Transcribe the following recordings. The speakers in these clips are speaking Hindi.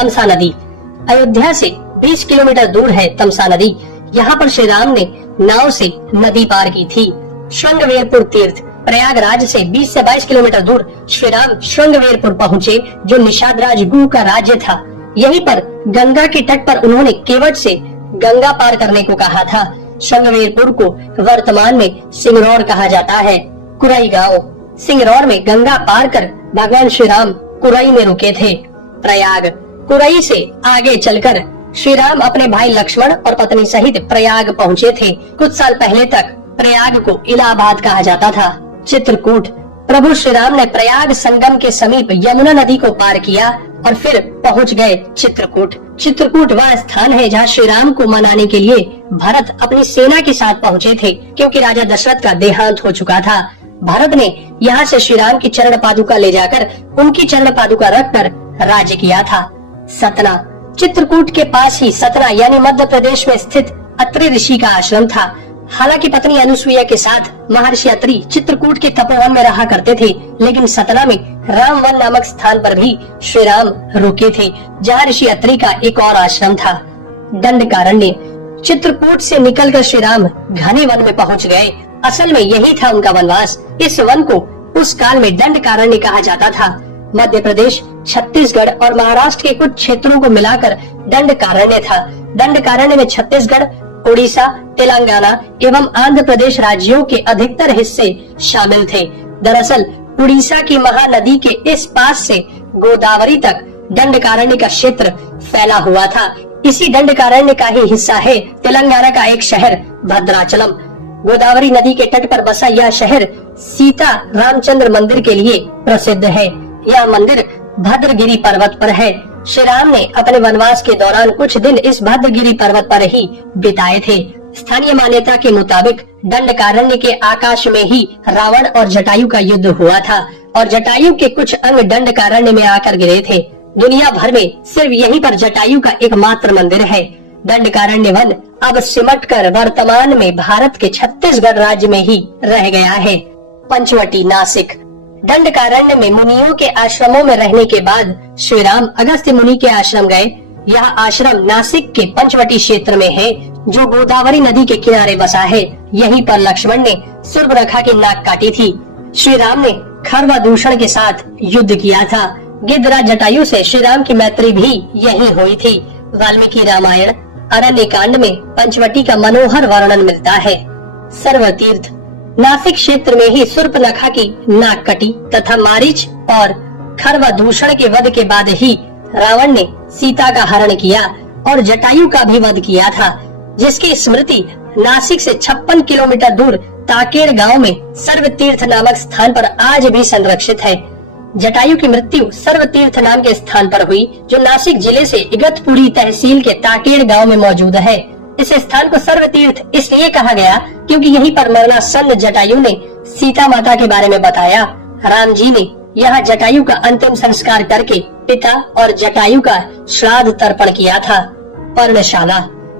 तमसा नदी। अयोध्या से 20 किलोमीटर दूर है तमसा नदी। यहाँ पर श्री राम ने नाव से नदी पार की थी। श्रृंगवेरपुर तीर्थ, प्रयागराज से 20 से 22 किलोमीटर दूर श्री राम श्रृंगवेरपुर पहुँचे, जो निषादराज गुह का राज्य था। यहीं पर गंगा के तट पर उन्होंने केवट से गंगा पार करने को कहा था। श्रृंगवेरपुर को वर्तमान में सिंगरौर कहा जाता है। कुरई गांव, सिंगरौर में गंगा पार कर भगवान श्री राम कुरई में रुके थे। प्रयाग, कुरई से आगे चलकर श्री राम अपने भाई लक्ष्मण और पत्नी सहित प्रयाग पहुँचे थे। कुछ साल पहले तक प्रयाग को इलाहाबाद कहा जाता था। चित्रकूट, प्रभु श्री राम ने प्रयाग संगम के समीप यमुना नदी को पार किया और फिर पहुंच गए चित्रकूट। चित्रकूट वह स्थान है जहां श्री राम को मनाने के लिए भरत अपनी सेना के साथ पहुंचे थे, क्योंकि राजा दशरथ का देहांत हो चुका था। भरत ने यहाँ से श्री राम की चरण पादुका ले जाकर उनकी चरण पादुका रखकर राज्य किया था। सतना, चित्रकूट के पास ही सतना यानी मध्य प्रदेश में स्थित अत्रि ऋषि का आश्रम था। हालांकि पत्नी अनुसुईया के साथ महर्षि अत्रि चित्रकूट के तपोवन में रहा करते थे, लेकिन सतना में रामवन नामक स्थान पर भी श्री राम रुके थे, जहाँ ऋषि अत्रि का एक और आश्रम था। दंडकारण्य, चित्रकूट से निकलकर श्री राम घने वन में पहुँच गए। असल में यही था उनका वनवास। इस वन को उस काल में दंडकारण्य कहा जाता था। मध्य प्रदेश, छत्तीसगढ़ और महाराष्ट्र के कुछ क्षेत्रों को मिलाकर दंडकारण्य था। दंडकारण्य में छत्तीसगढ़, उड़ीसा, तेलंगाना एवं आंध्र प्रदेश राज्यों के अधिकतर हिस्से शामिल थे। दरअसल उड़ीसा की महानदी के इस पास से गोदावरी तक दंडकारण्य का क्षेत्र फैला हुआ था। इसी दंडकारण्य का ही हिस्सा है तेलंगाना का एक शहर भद्राचलम। गोदावरी नदी के तट पर बसा यह शहर सीता रामचंद्र मंदिर के लिए प्रसिद्ध है। यह मंदिर भद्रगिरी पर्वत पर है। श्री राम ने अपने वनवास के दौरान कुछ दिन इस भद्रगिरी पर्वत पर ही बिताए थे। स्थानीय मान्यता के मुताबिक दंडकारण्य के आकाश में ही रावण और जटायु का युद्ध हुआ था और जटायु के कुछ अंग दंडकारण्य में आकर गिरे थे। दुनिया भर में सिर्फ यहीं पर जटायु का एकमात्र मंदिर है। दंडकारण्य वन अब सिमटकर वर्तमान में भारत के छत्तीसगढ़ राज्य में ही रह गया है। पंचवटी, नासिक, दंडकारण्य में मुनियों के आश्रमों में रहने के बाद श्री राम अगस्त्य मुनि के आश्रम गए। यह आश्रम नासिक के पंचवटी क्षेत्र में है, जो गोदावरी नदी के किनारे बसा है। यहीं पर लक्ष्मण ने सूर्पनखा की नाक काटी थी। श्री राम ने खरवादूषण के साथ युद्ध किया था। गिद्धराज जटायु से श्री राम की मैत्री भी यही हुई थी। वाल्मीकि रामायण अरण्य कांड में पंचवटी का मनोहर वर्णन मिलता है। सर्वतीर्थ, नासिक क्षेत्र में ही सूर्पनखा की नाक कटी तथा मारीच और खरवादूषण के वध के बाद ही रावण ने सीता का हरण किया और जटायु का भी वध किया था, जिसकी स्मृति नासिक से 56 किलोमीटर दूर ताकेड़ गांव में सर्वतीर्थ नामक स्थान पर आज भी संरक्षित है। जटायु की मृत्यु सर्वतीर्थ नाम के स्थान पर हुई, जो नासिक जिले से इगतपुरी तहसील के ताकेड़ गांव में मौजूद है। इस स्थान को सर्वतीर्थ इसलिए कहा गया क्योंकि यहीं पर मरणासन्न जटायु ने सीता माता के बारे में बताया। राम जी ने यहाँ जटायु का अंतिम संस्कार करके पिता और जटायु का श्राद्ध तर्पण किया था। पर्णशाला,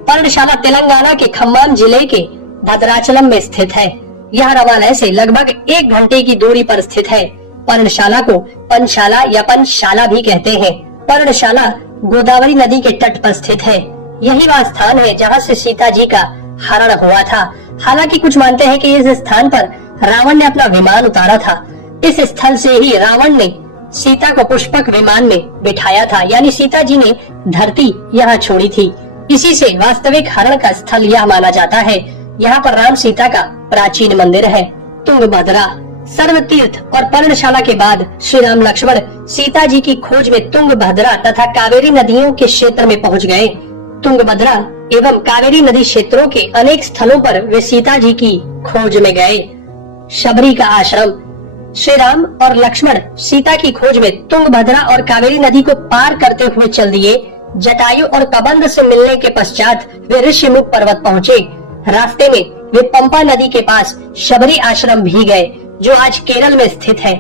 पर्णशाला तेलंगाना के खम्मम जिले के भद्राचलम में स्थित है। यह रवालय से लगभग 1 घंटे की दूरी पर स्थित है। पर्णशाला को पंचशाला या पंचशाला भी कहते हैं। पर्णशाला गोदावरी नदी के तट पर स्थित है। यही वह स्थान है जहाँ से सीता जी का हरण हुआ था। हालांकि कुछ मानते हैं कि इस स्थान पर रावण ने अपना विमान उतारा था। इस स्थल से ही रावण ने सीता को पुष्पक विमान में बिठाया था, यानी सीता जी ने धरती यहाँ छोड़ी थी। इसी से वास्तविक हरण का स्थल यह माना जाता है। यहाँ पर राम सीता का प्राचीन मंदिर है। तुंगभद्रा, सर्वतीर्थ और पर्णशाला के बाद श्री राम लक्ष्मण सीता जी की खोज में तुंगभद्रा तथा कावेरी नदियों के क्षेत्र में पहुँच गए। तुंगभद्रा एवं कावेरी नदी क्षेत्रों के अनेक स्थलों पर वे सीता जी की खोज में गए। शबरी का आश्रम, श्री राम और लक्ष्मण सीता की खोज में तुंगभद्रा और कावेरी नदी को पार करते हुए चल दिए। जटायु और कबंध से मिलने के पश्चात वे ऋषिमुख पर्वत पहुँचे। रास्ते में वे पंपा नदी के पास शबरी आश्रम भी गए, जो आज केरल में स्थित है।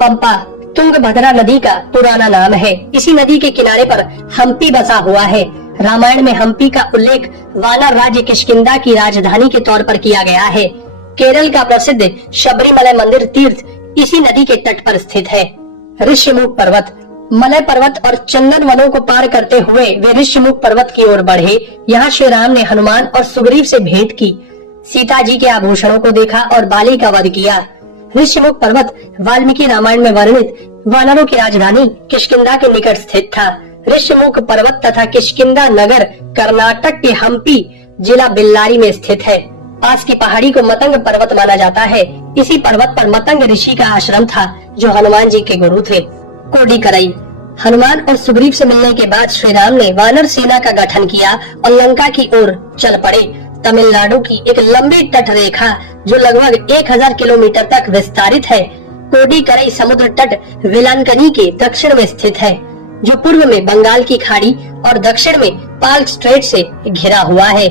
पंपा तुंगभद्रा नदी का पुराना नाम है। इसी नदी के किनारे पर हम्पी बसा हुआ है। रामायण में हम्पी का उल्लेख वानर राज्य किष्किंधा की राजधानी के तौर पर किया गया है। केरल का प्रसिद्ध शबरीमला मंदिर तीर्थ इसी नदी के तट पर स्थित है। ऋषिमुख पर्वत मलय पर्वत और चंदन वनों को पार करते हुए वे ऋषिमुख पर्वत की ओर बढ़े। यहाँ श्री राम ने हनुमान और सुग्रीव से भेंट की, सीता जी के आभूषणों को देखा और बाली का वध किया। ऋषिमुख पर्वत वाल्मीकि रामायण में वर्णित वानरों की राजधानी किष्किंधा के निकट स्थित था। ऋषिमुख पर्वत तथा किष्किंधा नगर कर्नाटक के हम्पी जिला बेल्लारी में स्थित है। पास की पहाड़ी को मतंग पर्वत माना जाता है। इसी पर्वत पर मतंग ऋषि का आश्रम था जो हनुमान जी के गुरु थे। कोडिकरई। हनुमान और सुग्रीव से मिलने के बाद श्री राम ने वानर सेना का गठन किया और लंका की ओर चल पड़े। तमिलनाडु की एक लंबी तट रेखा जो लगभग 1000 किलोमीटर तक विस्तारित है। कोडिकरई समुद्र तट वेलांकनी के दक्षिण में स्थित है, जो पूर्व में बंगाल की खाड़ी और दक्षिण में पाल्क स्ट्रेट से घिरा हुआ है।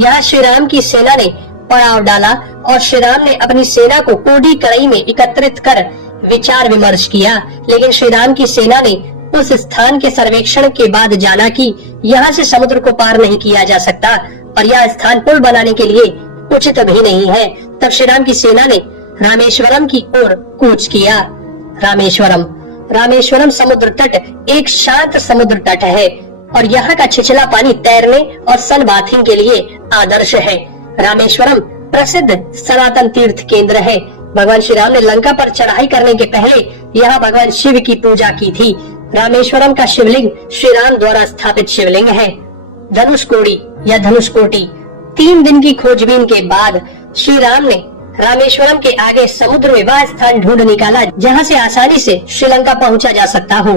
यहाँ श्री राम की सेना ने पड़ाव डाला और श्री राम ने अपनी सेना को कोडिकरई में एकत्रित कर विचार विमर्श किया, लेकिन श्री राम की सेना ने उस स्थान के सर्वेक्षण के बाद जाना कि यहाँ से समुद्र को पार नहीं किया जा सकता और यह स्थान पुल बनाने के लिए उचित भी नहीं है। तब श्री राम की सेना ने रामेश्वरम की ओर कूच किया। रामेश्वरम समुद्र तट एक शांत समुद्र तट है और यहाँ का छिछला पानी तैरने और सन बाथिंग के लिए आदर्श है। रामेश्वरम प्रसिद्ध सनातन तीर्थ केंद्र है। भगवान श्री राम ने लंका पर चढ़ाई करने के पहले यहाँ भगवान शिव की पूजा की थी। रामेश्वरम का शिवलिंग श्री राम द्वारा स्थापित शिवलिंग है। धनुषकोडी या धनुषकोटी। 3 दिन की खोजबीन के बाद श्री राम ने रामेश्वरम के आगे समुद्र में वह स्थान ढूंढ निकाला जहाँ से आसानी से श्रीलंका पहुँचा जा सकता हो।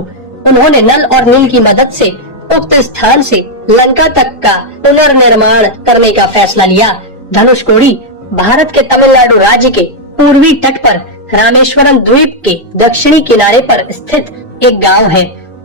उन्होंने नल और नील की मदद से उक्त स्थान से लंका तक का पुनर्निर्माण करने का फैसला लिया। धनुषकोडी भारत के तमिलनाडु राज्य के पूर्वी तट पर रामेश्वरम द्वीप के दक्षिणी किनारे पर स्थित एक गांव है।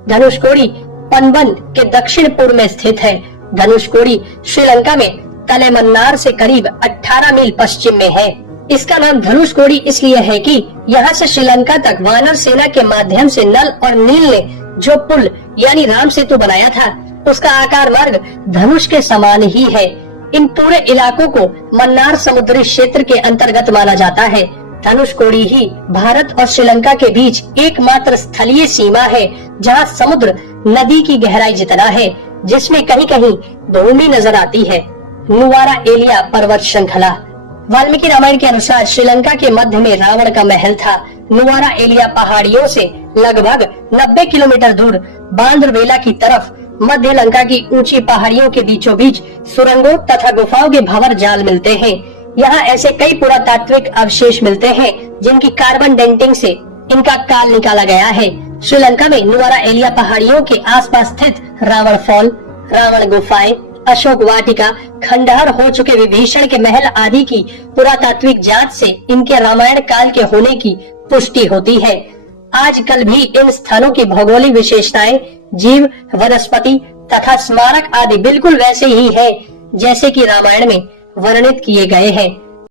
धनुषकोडी पनबन के दक्षिण पूर्व में स्थित है। धनुषकोडी श्रीलंका में तलेमन्नार से करीब 18 मील पश्चिम में है। इसका नाम धनुषकोडी इसलिए है कि यहाँ से श्रीलंका तक वानर सेना के माध्यम से नल और नील ने जो पुल यानी राम सेतु बनाया था, उसका आकार मार्ग धनुष के समान ही है। इन पूरे इलाकों को मन्नार समुद्री क्षेत्र के अंतर्गत माना जाता है। धनुषकोडी ही भारत और श्रीलंका के बीच एकमात्र स्थलीय सीमा है जहाँ समुद्र नदी की गहराई जितना है, जिसमें कहीं कहीं भूमि नजर आती है। नुवारा एलिया पर्वत श्रृंखला। वाल्मीकि रामायण के अनुसार श्रीलंका के मध्य में रावण का महल था। नुवारा एलिया पहाड़ियों से लगभग 90 किलोमीटर दूर बांद्रवेला की तरफ मध्य लंका की ऊंची पहाड़ियों के बीचों बीच सुरंगों तथा गुफाओं के भंवर जाल मिलते हैं। यहाँ ऐसे कई पुरातात्विक अवशेष मिलते हैं जिनकी कार्बन डेंटिंग से इनका काल निकाला गया है। श्रीलंका में नुवारा एलिया पहाड़ियों के आसपास स्थित रावण फॉल, रावण गुफाएं, अशोक वाटिका, खंडहर हो चुके विभीषण के महल आदि की पुरातात्विक जांच से इनके रामायण काल के होने की पुष्टि होती है। आजकल भी इन स्थानों की भौगोलिक विशेषताएं, जीव, वनस्पति तथा स्मारक आदि बिल्कुल वैसे ही है जैसे कि रामायण में वर्णित किए गए हैं।